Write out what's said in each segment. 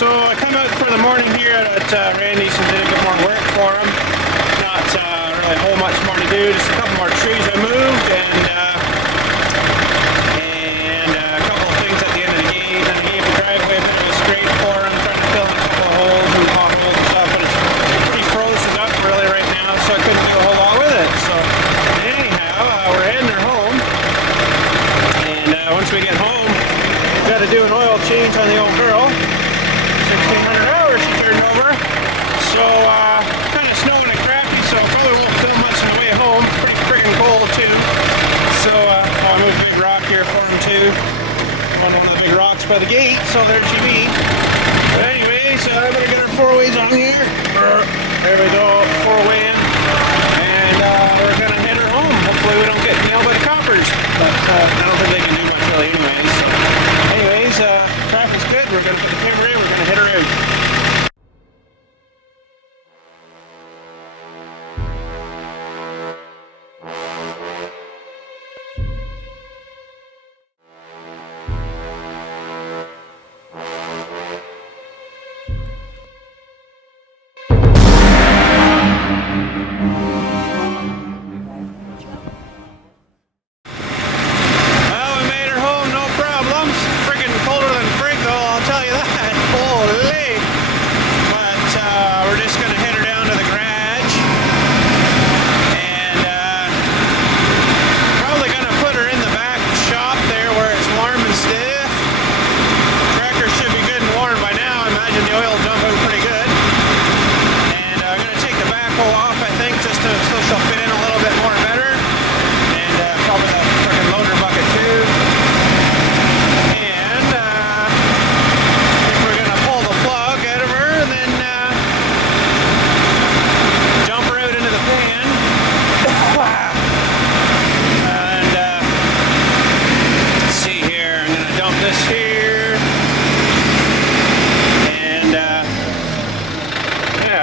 So I come out for the morning here at Randy's and did a bit more work for him. Not really a whole much more to do, just a couple more trees I moved and a couple of things at the end of the gate. And I gave the driveway a bit of a scrape for him, trying to fill in a couple of holes and potholes and stuff, but it's pretty frozen up really right now, so I couldn't do a whole lot with it. So anyhow, we're heading home, and once we get home, we've got to do an oil change on the old girl. 1,600 hours she turned over, so kind of snowing and crappy, so probably won't film much on the way home. It's pretty freaking cold too, so I moved a big rock here for him too, on one of the big rocks by the gate, so there she be. But anyways, I better get her 4-ways on here. There we go, 4-way in, and we're gonna head her home. Hopefully we don't get nailed by the coppers, but I don't think they can do much really anyway. So anyways, traffic's good. We're gonna put the camera in, we're gonna head her out.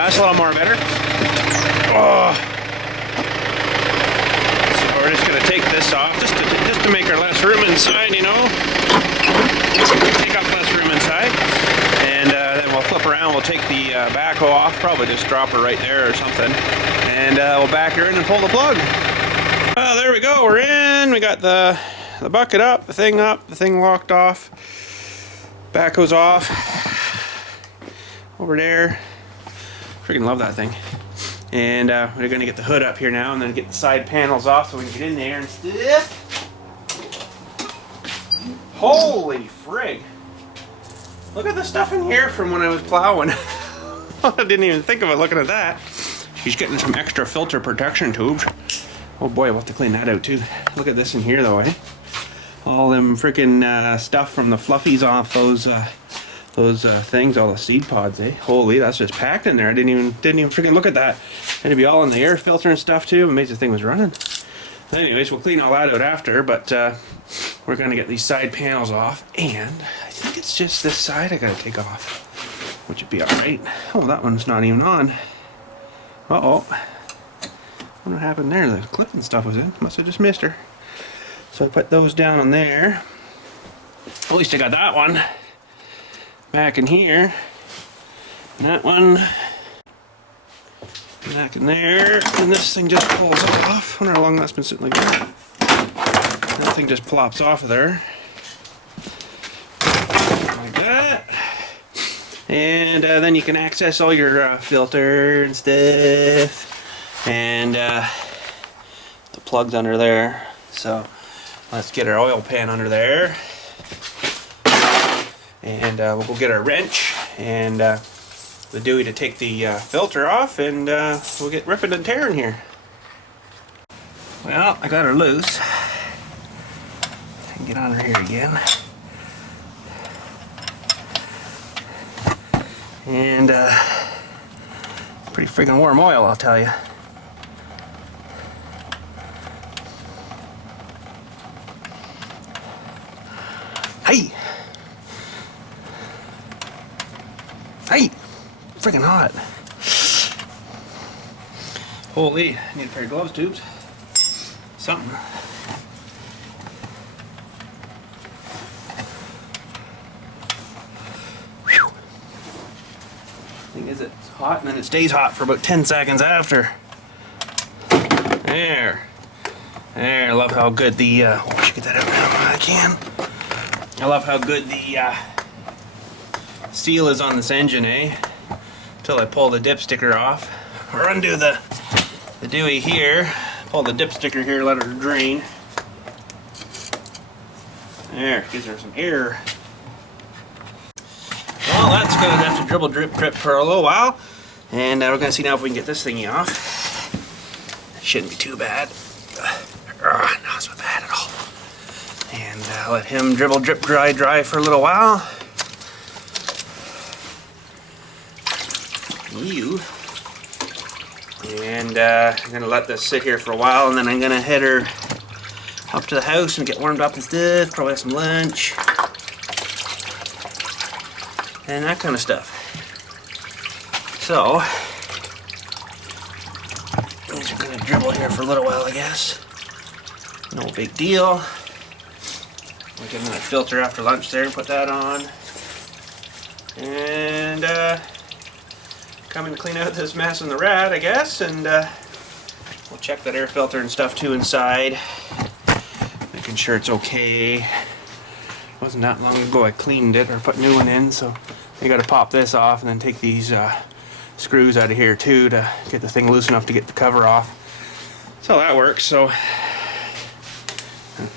That's a little more better. Oh. So we're just going to take this off just to make her less room inside, you know. Take up less room inside. And then we'll flip around. We'll take the backhoe off. Probably just drop her right there or something. And we'll back her in and pull the plug. Well, there we go. We're in. We got the bucket up, the thing locked off. Backhoe's off. Over there. Freaking love that thing. And we're gonna get the hood up here now and then get the side panels off so we can get in there and stuff. Holy frig. Look at the stuff in here from when I was plowing. I didn't even think of it looking at that. She's getting some extra filter protection tubes. Oh boy, we'll have to clean that out too. Look at this in here though, eh? All them freaking stuff from the fluffies off those things, all the seed pods, eh? Holy, that's just packed in there. I didn't even freaking look at that. And it'd be all in the air filter and stuff too. I'm amazed the thing was running. Anyways, we'll clean all that out after, but we're gonna get these side panels off, and I think it's just this side I gotta take off, which would be alright. Oh, that one's not even on. Uh-oh. What happened there? The clip and stuff was in. Must have just missed her. So I put those down on there. At least I got that one back in here. And that one back in there. And this thing just pulls off. I wonder how long that's been sitting like that. That thing just plops off of there. Like that. And then you can access all your filter and stuff. And the plug's under there. So let's get our oil pan under there. And we'll go get our wrench and the Dewey to take the filter off, and we'll get ripping and tearing here. Well, I got her loose. Get on her here again. And pretty freaking warm oil, I'll tell you. Hey! Hey! Freaking hot. Holy, I need a pair of gloves, tubes. Something. Whew. thing is, it's hot and then it stays hot for about 10 seconds after. There. There, I love how good the, I should get that out now if I can. I love how good the seal is on this engine, Until I pull the dip sticker off. Or undo the dewey here. Pull the dip sticker here, let it drain. There, gives her some air. Well, that's going to have to dribble drip for a little while. And we're going to see now if we can get this thingy off. Shouldn't be too bad. No, it's not bad at all. And let him dribble drip dry for a little while. And I'm going to let this sit here for a while, and then I'm going to head her up to the house and get warmed up and stuff, probably have some lunch, and that kind of stuff. So, I'm just going to dribble here for a little while, I guess. No big deal. I'll get another filter after lunch there and put that on. And come and clean out this mess in the rat, I guess, and we'll check that air filter and stuff too inside. Making sure it's okay. It wasn't that long ago I cleaned it or put a new one in, so you gotta pop this off and then take these screws out of here too to get the thing loose enough to get the cover off. So that works. So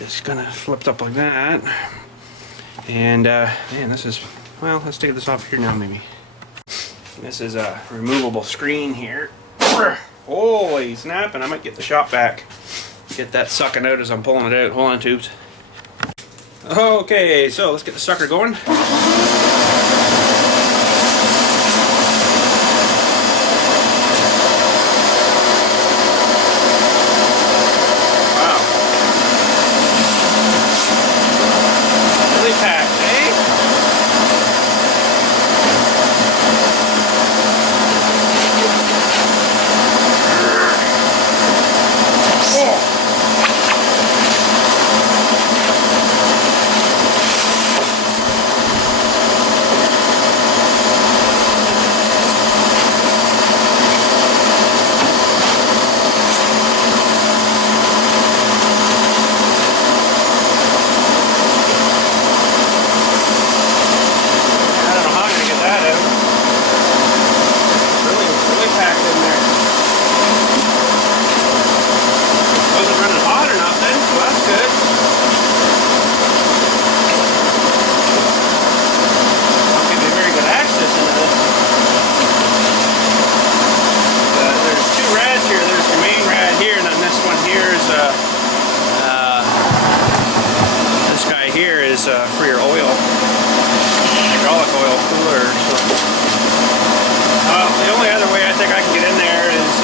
it's gonna flip up like that. And man, this is, well, let's take this off here now maybe. This is a removable screen here. Holy snapping, I might get the shop back. Get that sucking out as I'm pulling it out. Hold on, tubes. Okay, so let's get the sucker going. Wow. Really packed, for your oil, hydraulic oil cooler. So, the only other way I think I can get in there is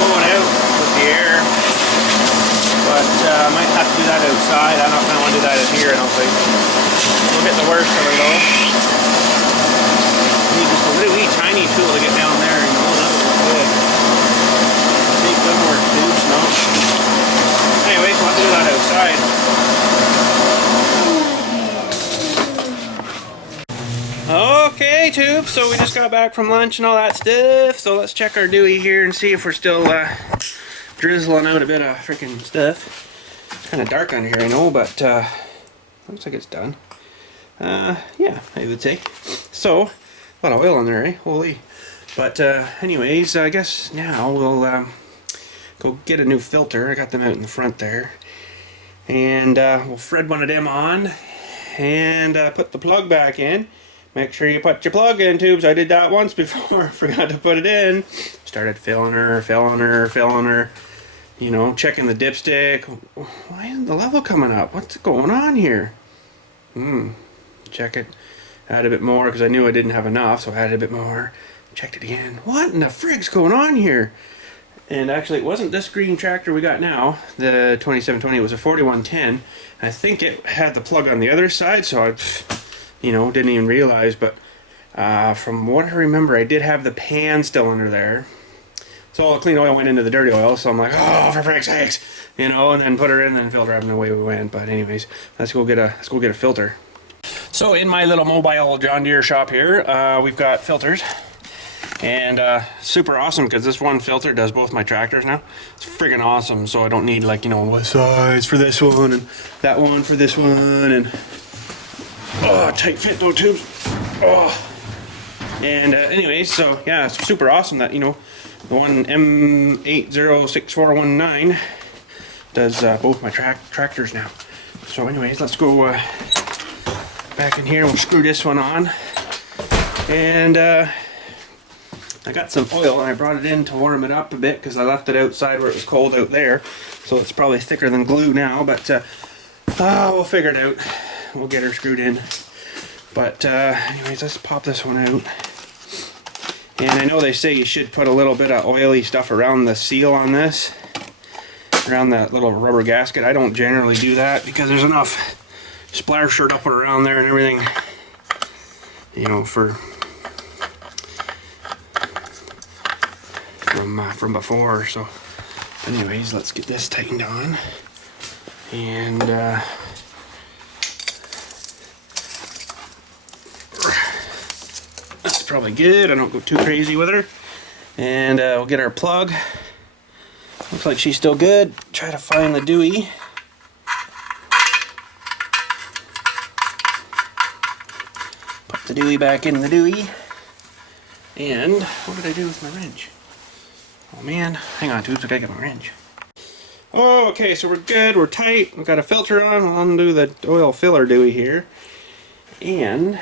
blowing out with the air, but I might have to do that outside. I don't want to do that in here, I don't think. We'll get the worst of it though. Need just a little wee tiny tool to get down there, you know, that would be good. See, it doesn't work, dudes, no. Anyways, we'll have to do that outside. Okay, tube, so we just got back from lunch and all that stuff, so let's check our dewey here and see if we're still drizzling out a bit of freaking stuff. It's kind of dark under here, I know, but looks like it's done. Yeah, I would say. So, a lot of oil in there, holy. But anyways, I guess now we'll go get a new filter. I got them out in the front there. And we'll thread one of them on and put the plug back in. Make sure you put your plug in, tubes. I did that once before. Forgot to put it in. Started filling her. You know, checking the dipstick. Why isn't the level coming up? What's going on here? Check it. Add a bit more because I knew I didn't have enough, so I added a bit more. Checked it again. What in the frig's going on here? And actually, it wasn't this green tractor we got now, the 2720. It was a 4110. I think it had the plug on the other side, so I, you know, didn't even realize. But from what I remember, I did have the pan still under there. So all the clean oil went into the dirty oil. So I'm like, oh, for frick's sakes, you know, and then put her in, and then filter up, and away we went. But anyways, let's go get a filter. So in my little mobile John Deere shop here, we've got filters. And super awesome because this one filter does both my tractors now. It's friggin' awesome, so I don't need, like, you know, what size for this one and that one for this one, and tight fit though tubes. And anyways, so yeah, it's super awesome that, you know, the one M806419 does both my tractors now. So anyways, let's go back in here and we'll screw this one on. And I got some oil and I brought it in to warm it up a bit because I left it outside where it was cold out there. So it's probably thicker than glue now, but we'll figure it out. We'll get her screwed in. But anyways, let's pop this one out. And I know they say you should put a little bit of oily stuff around the seal on this, around that little rubber gasket. I don't generally do that because there's enough splash shirt up and around there and everything, you know, from before. So anyways, let's get this tightened on. And that's probably good. I don't go too crazy with her. And we'll get our plug. Looks like she's still good. Try to find the Dewey. Put the Dewey back in the Dewey. And what did I do with my wrench? Oh man, hang on, tubes, I gotta get my wrench. Oh, okay, so we're good, we're tight. We've got a filter on. I'll undo the oil filler Dewey here. And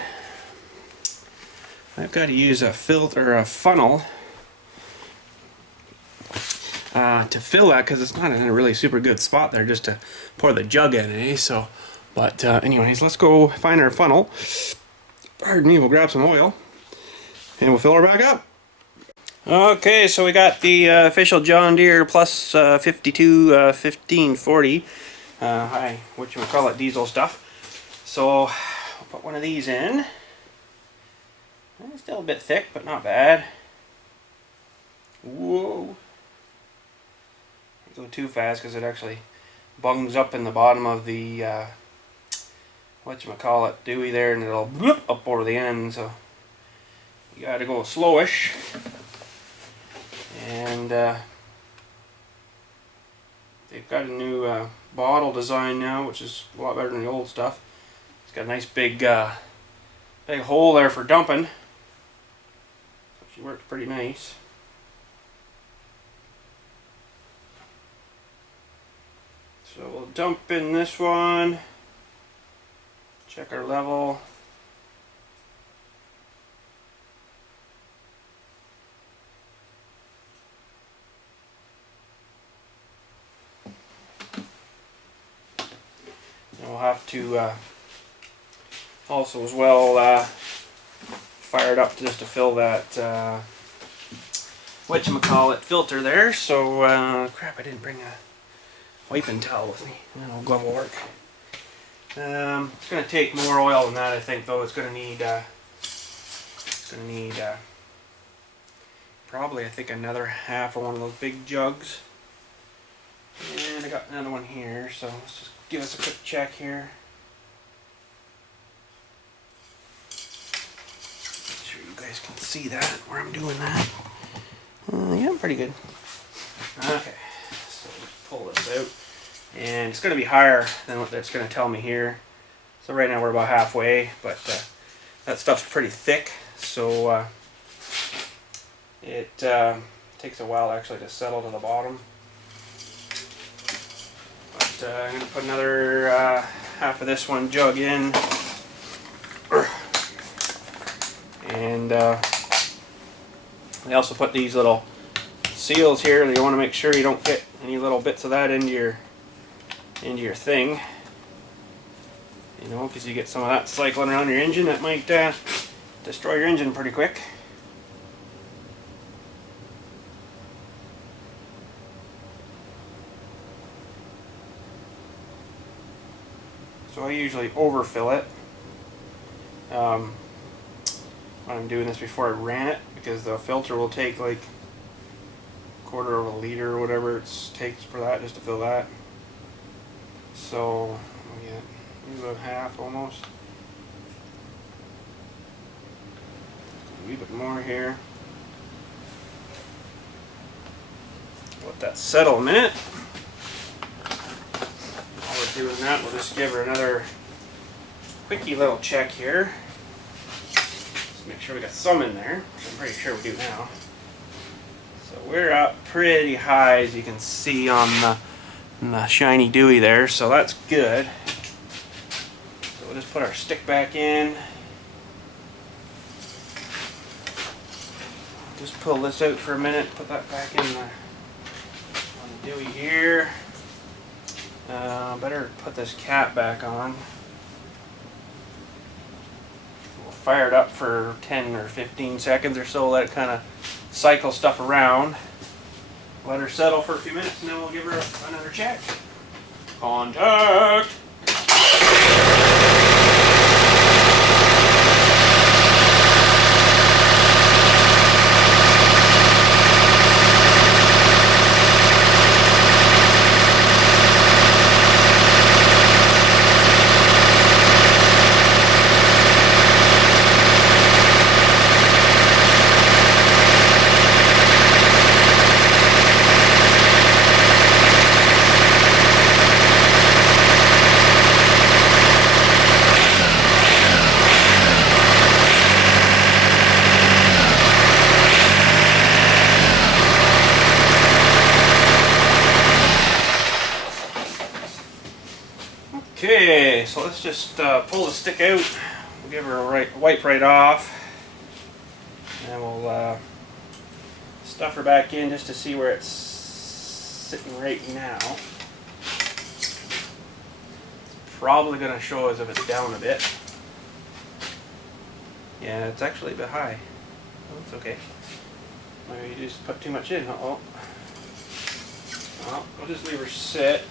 I've got to use a filter, a funnel, to fill that because it's not in a really super good spot there just to pour the jug in, eh? So, but anyways, let's go find our funnel. Pardon me, we'll grab some oil and we'll fill her back up. Okay, so we got the official John Deere Plus 52 1540 whatchamacallit diesel stuff. So we'll put one of these in. It's still a bit thick, but not bad. Whoa. Don't go too fast because it actually bungs up in the bottom of the whatchamacallit Dewey there, and it'll bloop up over the end, so you gotta go slowish. And they've got a new bottle design now, which is a lot better than the old stuff. It's got a nice big big hole there for dumping. So she works pretty nice. So we'll dump in this one, check our level. And we'll have to also as well fire it up just to fill that whatchamacallit filter there. So crap, I didn't bring a wiping towel with me. No, glove will work. It's going to take more oil than that, I think, though. It's going to need probably, I think, another half of one of those big jugs. And I got another one here, so let's just give us a quick check here. Make sure you guys can see that, where I'm doing that. Yeah, pretty good. Okay, so let's pull this out. And it's going to be higher than what that's going to tell me here. So right now we're about halfway, but that stuff's pretty thick, so it takes a while actually to settle to the bottom. But I'm going to put another half of this one jug in. And they also put these little seals here. You want to make sure you don't get any little bits of that into your thing, you know, because you get some of that cycling around your engine, that might destroy your engine pretty quick. So I usually overfill it when I'm doing this before I ran it, because the filter will take like a quarter of a liter or whatever it takes for that, just to fill that. So we get about half almost. wee bit more here. Let that settle a minute. While we're doing that, we'll just give her another quickie little check here. Just make sure we got some in there, which I'm pretty sure we do now. So we're up pretty high, as you can see on the shiny dewy there, so that's good. So we'll just put our stick back in. Just pull this out for a minute, put that back in the dewy here. Better put this cap back on. We'll fire it up for 10 or 15 seconds or so, let it kind of cycle stuff around. Let her settle for a few minutes and then we'll give her another check. Contact! Okay, so let's just pull the stick out. We'll give her a wipe right off, and we'll stuff her back in just to see where it's sitting right now. It's probably going to show as if it's down a bit. Yeah, it's actually a bit high. Oh, it's okay. Maybe you just put too much in. Uh-oh. Well, we'll just leave her sit.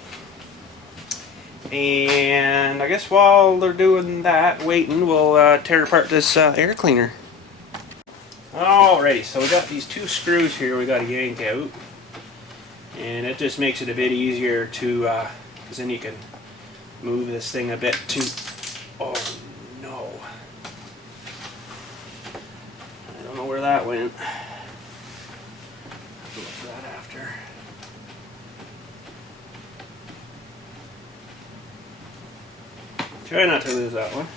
And I guess while they're doing that, waiting, we'll tear apart this air cleaner. Alrighty, so we got these two screws here we got to yank out. And it just makes it a bit easier to, because then you can move this thing a bit too. Oh no. I don't know where that went. I'll have to look for that after. Try not to lose that one.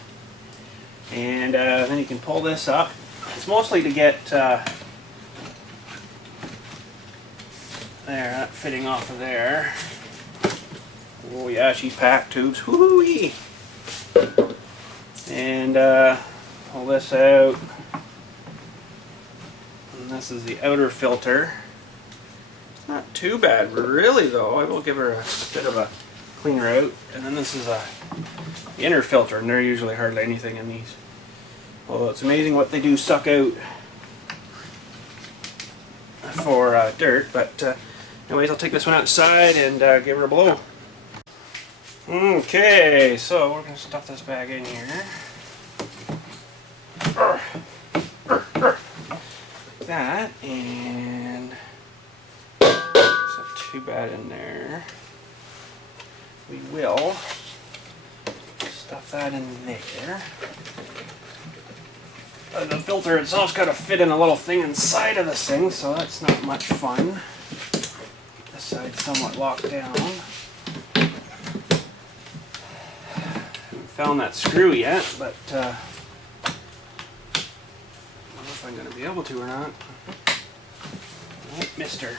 And then you can pull this up. It's mostly to get there, that fitting off of there. Oh yeah, she's packed tubes. Woo-wee! And pull this out. And this is the outer filter. It's not too bad, really, though. I will give her a bit of a cleaner out. And then this is the inner filter, and there's usually hardly anything in these. Although it's amazing what they do suck out for dirt. But anyways, I'll take this one outside and give her a blow. Okay, so we're going to stuff this bag in here. Like that, and it's not too bad in there. We will stuff that in there. The filter itself's got to fit in a little thing inside of this thing, so that's not much fun. This side's somewhat locked down. Haven't found that screw yet, but I don't know if I'm going to be able to or not. Oh, missed her.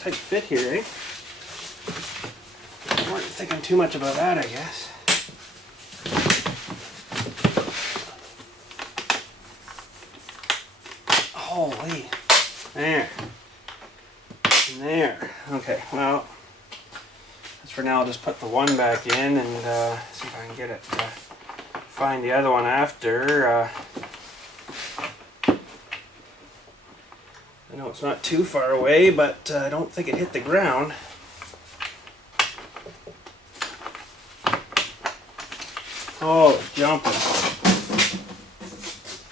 Tight fit here, eh? I wasn't thinking too much about that, I guess. Holy. There. And there. Okay, well, as for now, I'll just put the one back in and see if I can get it to find the other one after. I know it's not too far away, but I don't think it hit the ground. Oh, it's jumping.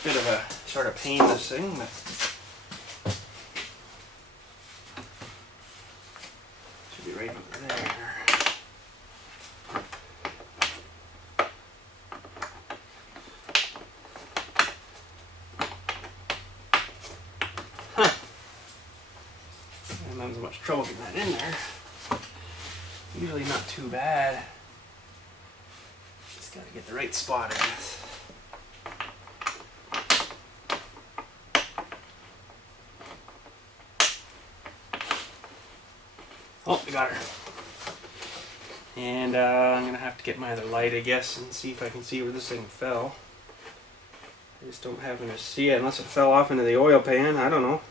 Bit of a sort of pain, this thing, but should be right over there. trouble getting that in there. Usually not too bad. Just gotta get the right spot, I guess. Oh, we got her. And I'm gonna have to get my other light, I guess, and see if I can see where this thing fell. I just don't happen to see it unless it fell off into the oil pan. I don't know.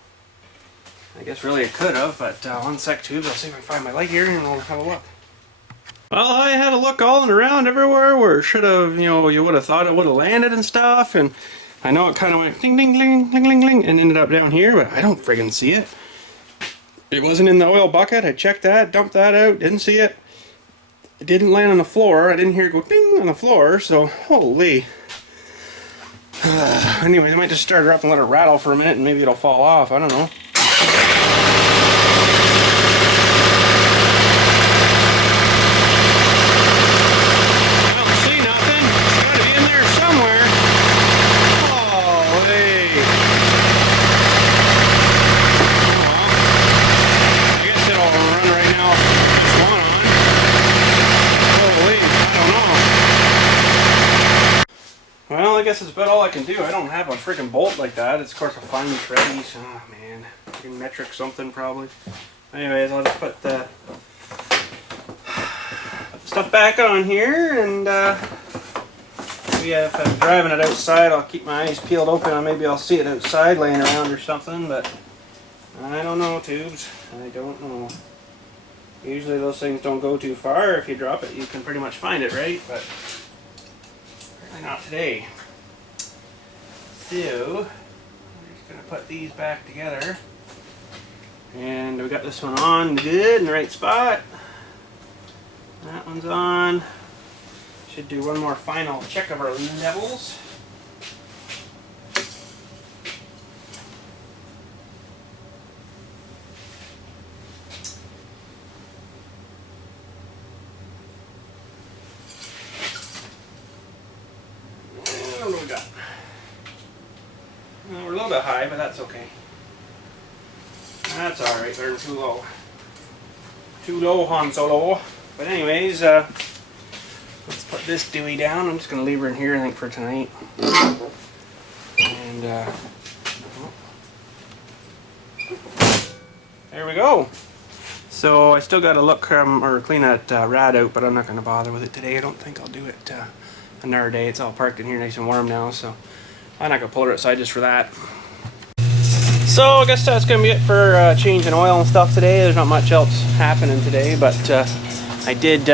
I guess really it could have, but one sec, tubes. I'll see if I can find my light here and we'll have a look. Well, I had a look all and around everywhere where it should have, you know, you would have thought it would have landed and stuff, and I know it kind of went ding ding ding ding ding ding and ended up down here, but I don't friggin' see it. It wasn't in the oil bucket. I checked that, dumped that out, didn't see it. It didn't land on the floor. I didn't hear it go ding on the floor, so holy. Anyways, I might just start her up and let it rattle for a minute and maybe it'll fall off. I don't know. I don't see nothing. It's gotta be in there somewhere. Holy. I guess it'll run right now. This one on. Holy, I don't know. Well, I guess that's about all I can do. I don't have a freaking bolt like that. It's of course a fine threadies. Oh man, freaking metric something probably. Anyways, I'll just put the stuff back on here, and maybe if I'm driving it outside, I'll keep my eyes peeled open, and maybe I'll see it outside laying around or something. But I don't know, tubes. I don't know. Usually those things don't go too far. If you drop it, you can pretty much find it, right? But not today. So we're just gonna put these back together, and we got this one on good in the right spot. That one's on. Should do one more final check of our levels. What do we got? Well, we're a little bit high, but that's okay. That's alright, they're too low. Too low, Han Solo. But anyways, let's put this Dewey down. I'm just going to leave her in here, I think, for tonight. And there we go. So I still got to look or clean that rad out, but I'm not going to bother with it today. I don't think I'll do it another day. It's all parked in here nice and warm now, so I'm not going to pull it outside just for that. So I guess that's going to be it for changing oil and stuff today. There's not much else happening today, but I did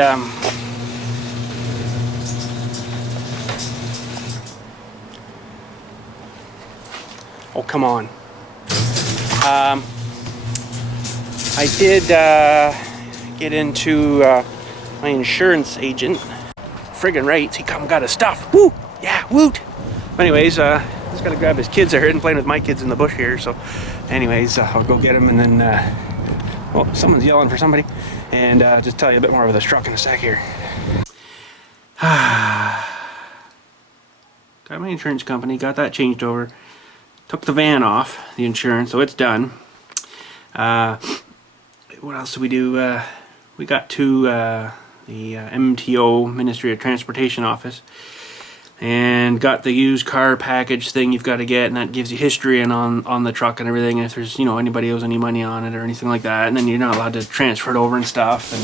oh, come on. I did get into my insurance agent. Friggin' right, he come got his stuff. Woo! Yeah, woot! Anyways, just gotta grab his kids. They're hidden playing with my kids in the bush here. So, anyways, I'll go get them, and then, well, someone's yelling for somebody, and just tell you a bit more of the truck in a sec here. Got my insurance company, got that changed over. Took the van off the insurance, so it's done. What else did we do? We got to the MTO, Ministry of Transportation office, and got the used car package thing you've got to get, and that gives you history and on the truck and everything, and if there's, you know, anybody owes any money on it or anything like that, and then you're not allowed to transfer it over and stuff,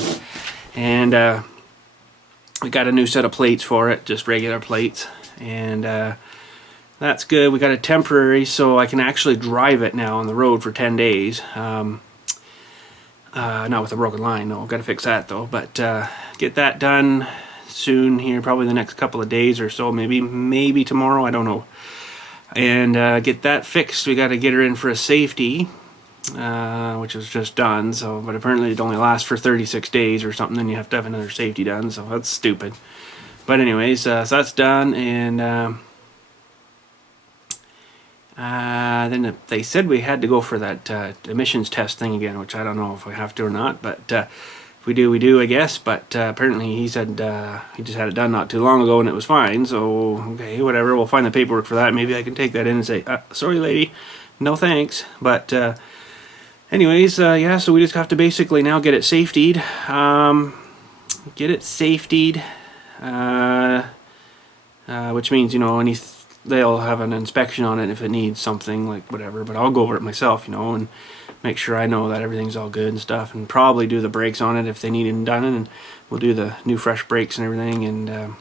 and we got a new set of plates for it, just regular plates, and that's good. We got a temporary, so I can actually drive it now on the road for 10 days. Not with a broken line, no. Got to fix that though. But get that done soon here, probably the next couple of days or so. Maybe tomorrow, I don't know. And get that fixed. We got to get her in for a safety, which was just done. So, but apparently it only lasts for 36 days or something. Then you have to have another safety done. So that's stupid. But anyways, so that's done, and then they said we had to go for that emissions test thing again, which I don't know if we have to or not, but if we do, we do, I guess. But apparently he said he just had it done not too long ago and it was fine, so okay, whatever, we'll find the paperwork for that. Maybe I can take that in and say, sorry lady, no thanks. But anyways, yeah, so we just have to basically now get it safetied. Which means, you know, they'll have an inspection on it if it needs something, like whatever, but I'll go over it myself, you know, and make sure I know that everything's all good and stuff, and probably do the brakes on it if they need it done, and we'll do the new fresh brakes and everything, and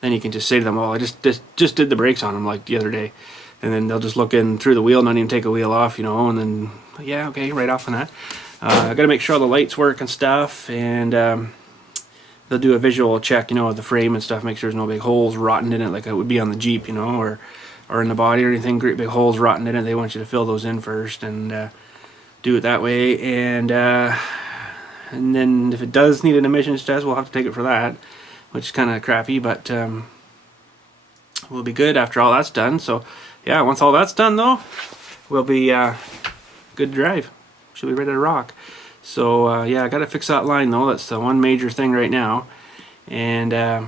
then you can just say to them, well, I just did the brakes on them like the other day, and then they'll just look in through the wheel, not even take a wheel off, you know, and then, yeah, okay, right off on that. I gotta make sure all the lights work and stuff, and they'll do a visual check, you know, of the frame and stuff, make sure there's no big holes rotten in it like it would be on the Jeep, you know, or in the body or anything, great big holes rotten in it. They want you to fill those in first and do it that way. And then if it does need an emissions test, we'll have to take it for that, which is kind of crappy, but we'll be good after all that's done. So yeah, once all that's done though, we'll be good to drive. Should be ready to rock. So yeah, I gotta fix that line though. That's the one major thing right now. And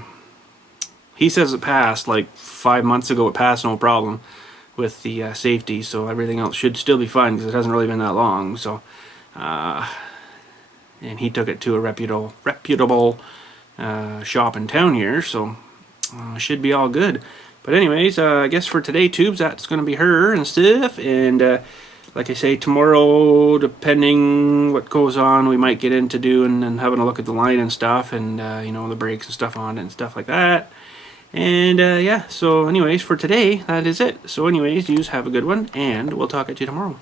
he says it passed like 5 months ago. It passed no problem with the safety, so everything else should still be fine because it hasn't really been that long. So and he took it to a reputable shop in town here, so should be all good. But anyways, I guess for today, tubes, that's gonna be her and stuff. And like I say, tomorrow, depending what goes on, we might get into doing and having a look at the line and stuff, and you know, the brakes and stuff on it and stuff like that. And yeah, so anyways, for today, that is it. So anyways, you have a good one, and we'll talk at you tomorrow.